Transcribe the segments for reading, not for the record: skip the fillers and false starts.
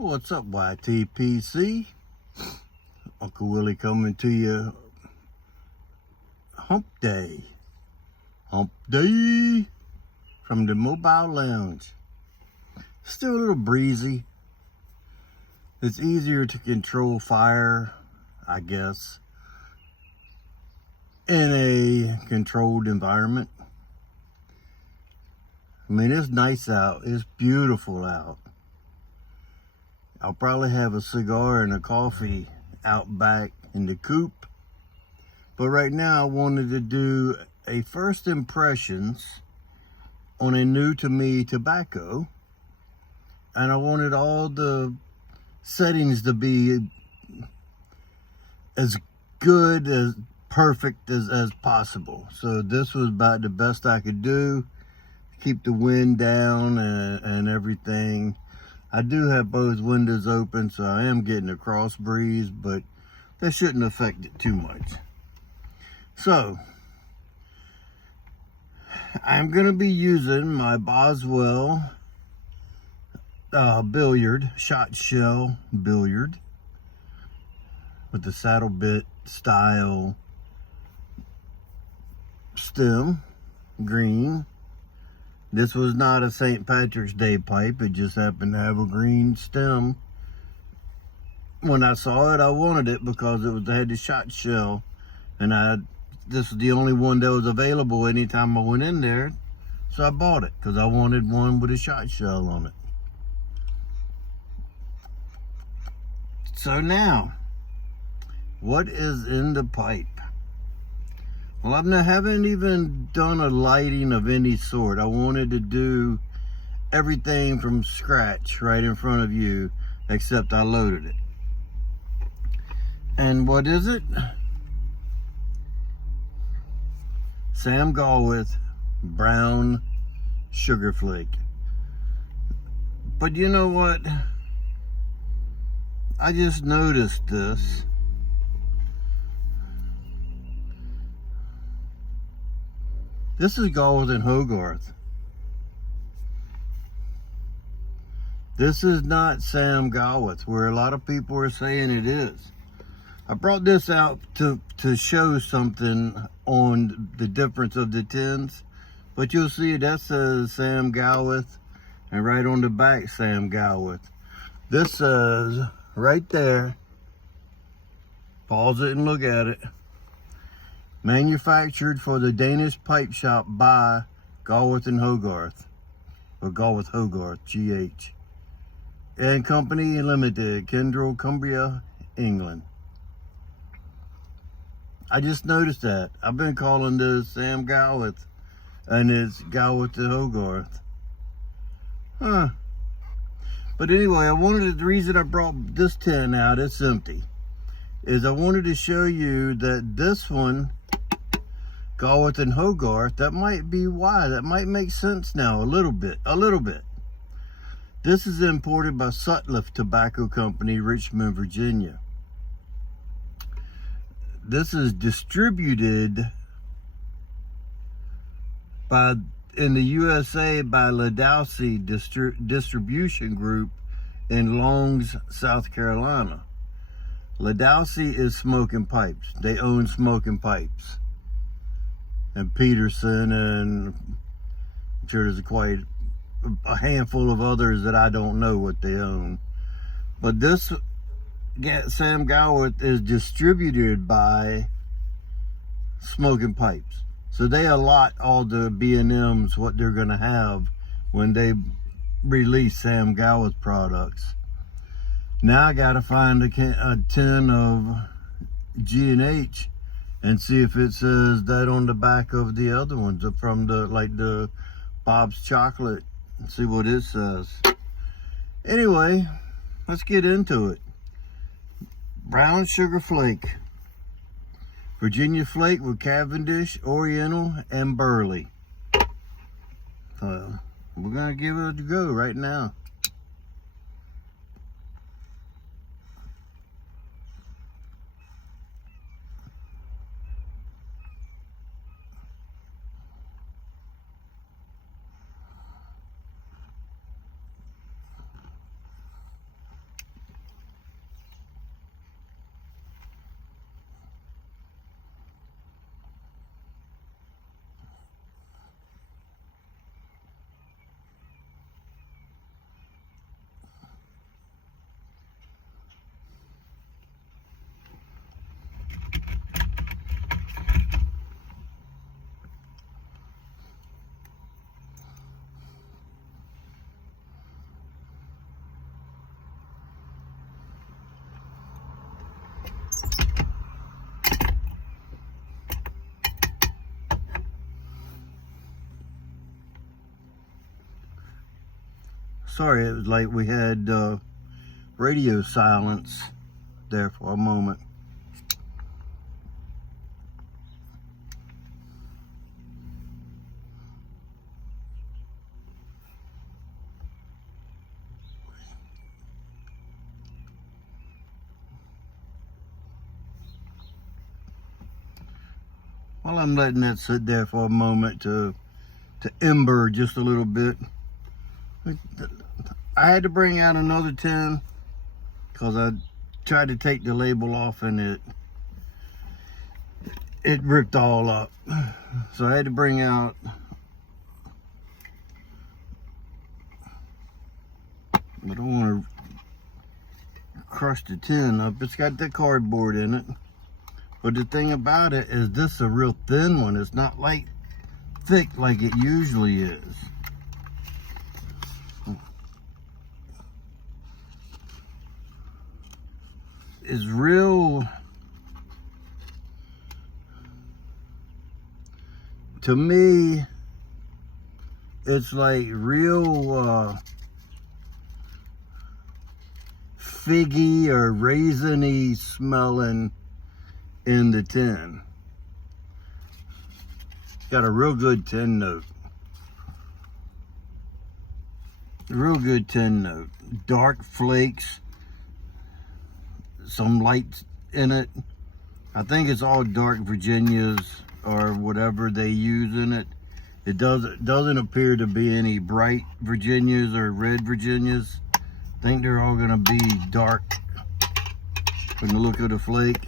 What's up, YTPC? Uncle Willie coming to you. Hump Day from the mobile lounge. Still a little breezy. It's easier to control fire, I guess, in a controlled environment. I mean, it's nice out. It's beautiful out. I'll probably have a cigar and a coffee out back in the coop. But right now I wanted to do a first impressions on a new to me tobacco. And I wanted all the settings to be as good, as perfect as possible. So this was about the best I could do. Keep the wind down and everything. I do have both windows open, so I am getting a cross breeze, but that shouldn't affect it too much. So, I'm going to be using my Boswells Billiard, shot shell billiard, with the saddle bit style stem, green. This was not a St. Patrick's Day pipe. It just happened to have a green stem. When I saw it, I wanted it because it had the shot shell. And this was the only one that was available anytime I went in there. So I bought it because I wanted one with a shot shell on it. So now, what is in the pipe? Well, I haven't even done a lighting of any sort. I wanted to do everything from scratch right in front of you, except I loaded it. And what is it? Sam Galwith Brown Sugar Flake. But you know what? I just noticed this. This is Galwith and Hogarth. This is not Sam Galwith, where a lot of people are saying it is. I brought this out to show something on the difference of the tins, but you'll see that says Sam Galwith, and right on the back, Sam Galwith. This says right there, pause it and look at it. Manufactured for the Danish pipe shop by Galwith and Hogarth, or Galwith Hogarth, GH, and Company Limited, Kendal, Cumbria, England. I just noticed that. I've been calling this Sam Galwith, and it's Galwith and Hogarth. Huh. But anyway, the reason I brought this tin out, it's empty, is I wanted to show you that this one, Galwith and Hogarth, that might be why. That might make sense now, a little bit. This is imported by Sutliff Tobacco Company, Richmond, Virginia. This is distributed in the USA by Ladowsey Distribution Group in Longs, South Carolina. Ladowsey is Smoking Pipes. They own Smoking Pipes. And Peterson, and I'm sure there's quite a handful of others that I don't know what they own. But this Sam Galwith is distributed by Smoking Pipes. So they allot all the B&Ms what they're going to have when they release Sam Galwith products. Now I got to find a tin of G&H and see if it says that on the back of the other ones, from the Bob's Chocolate, and see what it says. Anyway, let's get into it. Brown Sugar Flake. Virginia Flake with Cavendish, Oriental, and Burley. We're gonna give it a go right now. Sorry, it was like we had radio silence there for a moment. While I'm letting that sit there for a moment to ember just a little bit, I had to bring out another tin because I tried to take the label off and it ripped all up. So I had to bring out I don't want to crush the tin up. It's got the cardboard in it. But the thing about it is this is a real thin one. It's not like thick like it usually is. It's real, to me, it's like real figgy or raisiny smelling in the tin. Got a real good tin note. Real good tin note. Dark flakes. Some light in it. I think it's all dark Virginias or whatever they use in it. It doesn't appear to be any bright Virginias or red Virginias. I think they're all gonna be dark from the look of the flake.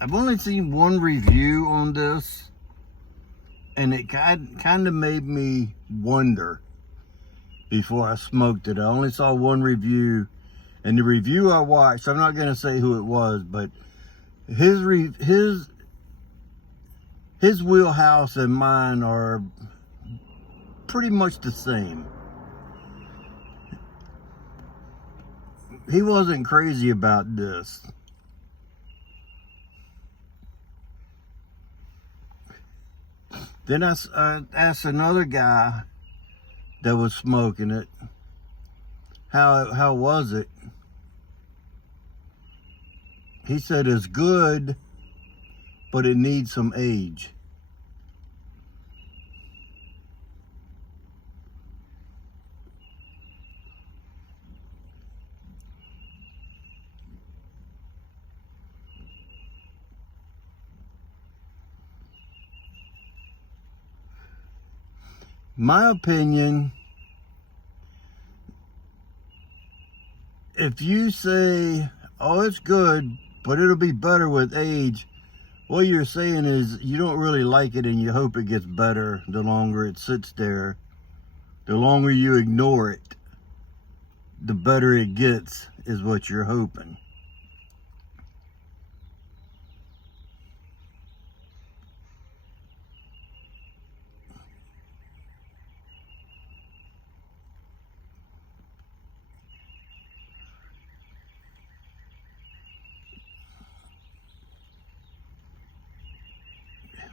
I've only seen one review on this, and it kind of made me wonder before I smoked it. I only saw one review, and the review I watched, I'm not going to say who it was, but his wheelhouse and mine are pretty much the same. He wasn't crazy about this. Then I asked another guy that was smoking it, how was it? He said it's good, but it needs some age. My opinion, if you say, oh, it's good, but it'll be better with age, what you're saying is you don't really like it and you hope it gets better the longer it sits there. The longer you ignore it, the better it gets, is what you're hoping.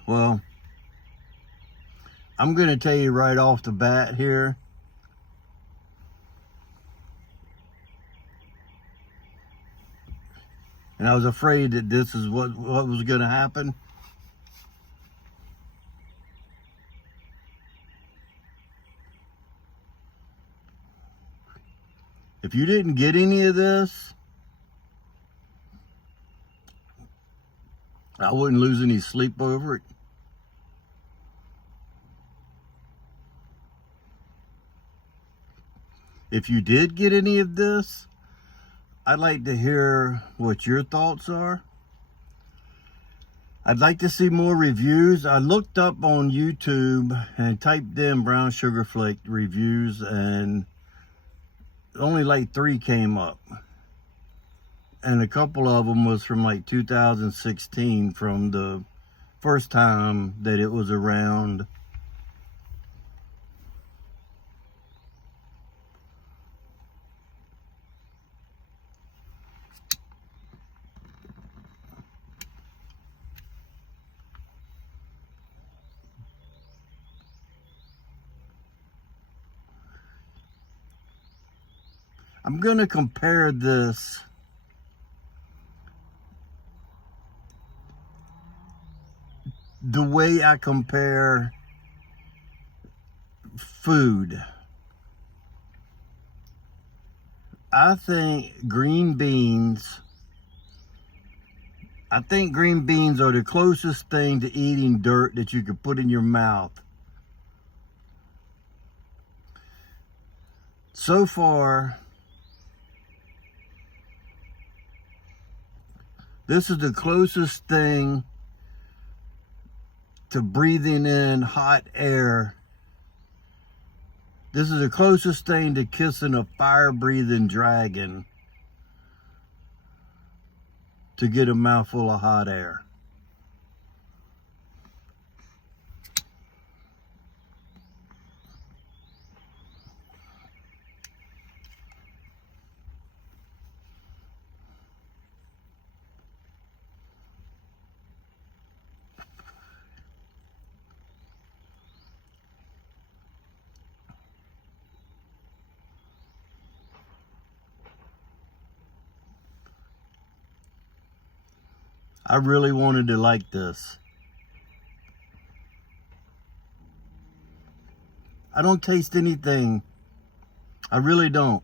Well, I'm going to tell you right off the bat here, and I was afraid that this is what was going to happen. If you didn't get any of this, I wouldn't lose any sleep over it. If you did get any of this, I'd like to hear what your thoughts are. I'd like to see more reviews. I looked up on YouTube and typed in brown sugar flake reviews, and only like 3 came up. And a couple of them was from like 2016, from the first time that it was around. I'm going to compare this the way I compare food. I think green beans are the closest thing to eating dirt that you could put in your mouth. So far, this is the closest thing to breathing in hot air. This is the closest thing to kissing a fire-breathing dragon to get a mouthful of hot air. I really wanted to like this. I don't taste anything. I really don't.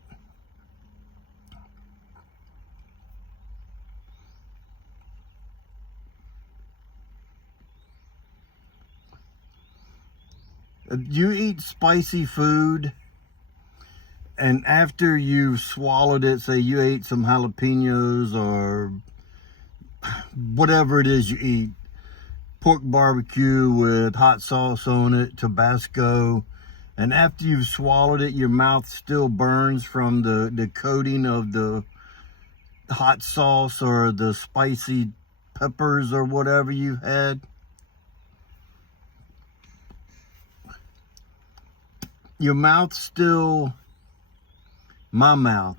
You eat spicy food, and after you've swallowed it, say you ate some jalapenos or whatever it is you eat, pork barbecue with hot sauce on it, Tabasco, and after you've swallowed it, your mouth still burns from the coating of the hot sauce or the spicy peppers or whatever you had. Your mouth still, my mouth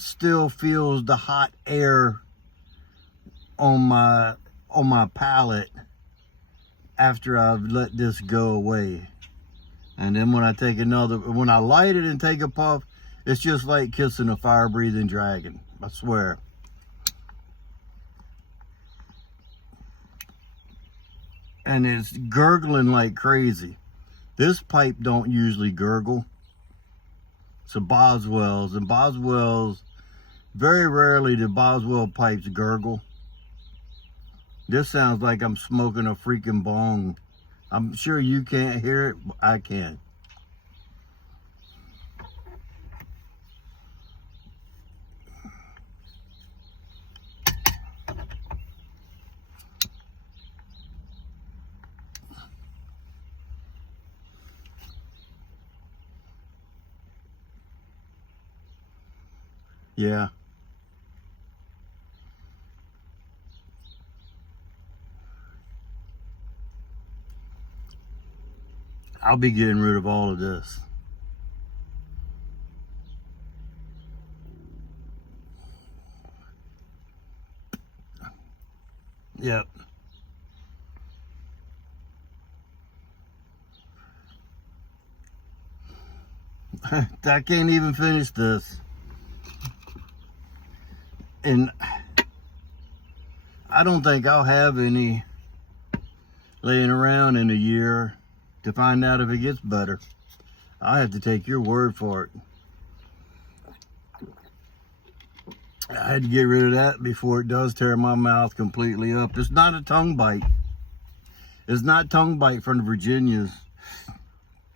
still feels the hot air on my palate after I've let this go away. And then when I light it and take a puff, it's just like kissing a fire-breathing dragon, I swear. And it's gurgling like crazy. This pipe don't usually gurgle. It's a Boswells, and Boswells, very rarely do Boswell pipes gurgle. This sounds like I'm smoking a freaking bong. I'm sure you can't hear it, but I can. Yeah. I'll be getting rid of all of this. Yep. I can't even finish this. And I don't think I'll have any laying around in a year to find out if it gets better. I have to take your word for it. I had to get rid of that before it does tear my mouth completely up. It's not a tongue bite. It's not tongue bite from the Virginias.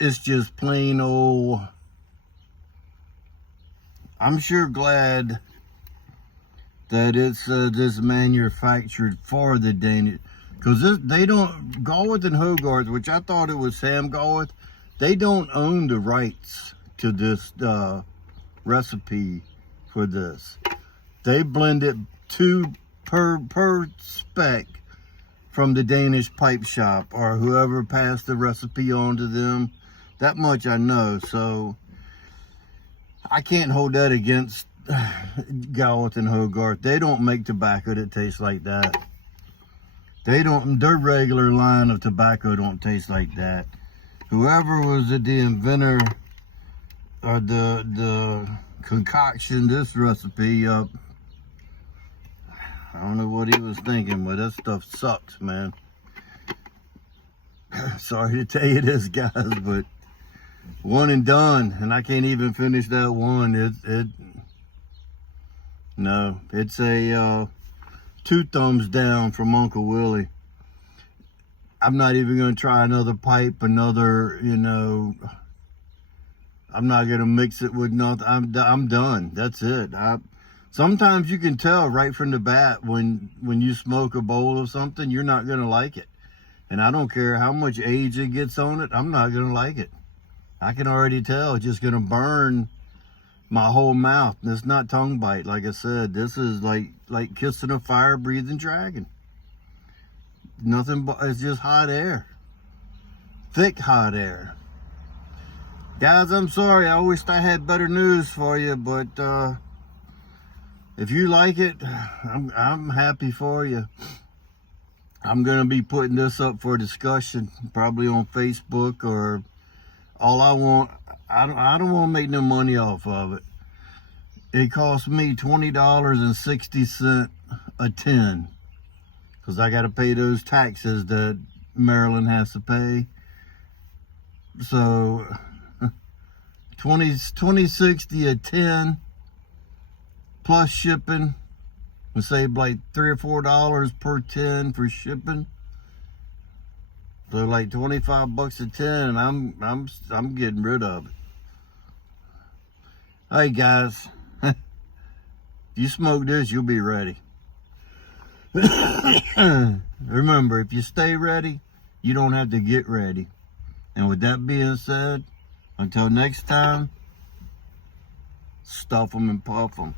It's just plain old. I'm sure glad that it's this manufactured for the Danish. Because they don't, Garth and Hogarth, which I thought it was Sam Garth, they don't own the rights to this recipe for this. They blend it per spec from the Danish pipe shop or whoever passed the recipe on to them. That much I know, so I can't hold that against Garth and Hogarth. They don't make tobacco that tastes like that. Their regular line of tobacco don't taste like that. Whoever was the inventor or the concoction this recipe up, I don't know what he was thinking, but that stuff sucks, man. Sorry to tell you this, guys, but one and done, and I can't even finish that one. No, it's a 2 thumbs down from Uncle Willie. I'm not even going to try another pipe, another, you know, I'm not going to mix it with nothing. I'm done. That's it. Sometimes you can tell right from the bat when you smoke a bowl of something, you're not going to like it. And I don't care how much age it gets on it, I'm not going to like it. I can already tell it's just going to burn my whole mouth. And it's not tongue bite, like I said. This is like kissing a fire-breathing dragon. Nothing but, it's just hot air. Thick hot air. Guys, I'm sorry. I wished I had better news for you, but if you like it, I'm happy for you. I'm going to be putting this up for discussion, probably on Facebook, or all I want, I don't want to make no money off of it. It cost me $20.60 a tin, because I got to pay those taxes that Maryland has to pay. So $20.60 a tin plus shipping. We save like $3 or $4 per tin for shipping. So like 25 bucks a tin, and I'm getting rid of it. Hey guys, if you smoke this, you'll be ready. Remember, if you stay ready, you don't have to get ready. And with that being said, until next time, stuff them and puff them.